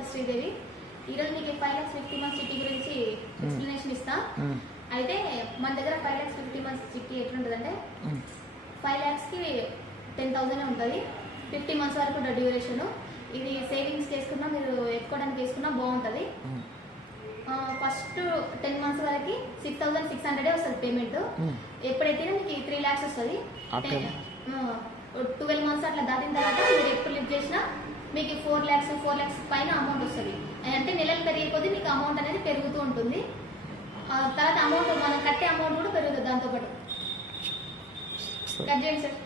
పేరు శ్రీదేవి. ఈరోజు మీకు 5,50,000 months చిట్టి గురించి ఎక్స్ప్లెనేషన్ ఇస్తా. అయితే మన దగ్గర 5,50,000 months చిట్టి ఎట్లుంటుందంటే 5 lakhsకి 10,000 ఉంటుంది. 50 months వరకు ఉంటుంది డ్యూరేషన్. ఇది సేవింగ్స్ చేసుకున్నా మీరు ఎత్తుకోవడానికి వేసుకున్నా బాగుంటుంది. ఫస్ట్ 10 months వరకు 6,600 వస్తుంది పేమెంట్. ఎప్పుడైతే మీకు 3 lakhs వస్తుంది. 12 months అట్లా దాటిన తర్వాత మీరు ఎప్పుడు లిఫ్ట్ చేసినా మీకు 4 lakhs పైన అమౌంట్ వస్తుంది. అంటే నెలలు పెరిగే కొద్దీ మీకు అమౌంట్ అనేది పెరుగుతూ ఉంటుంది. తర్వాత అమౌంట్ మనం కట్టే అమౌంట్ కూడా పెరుగుతుంది దాంతోపాటు. కట్ చేయండి సార్.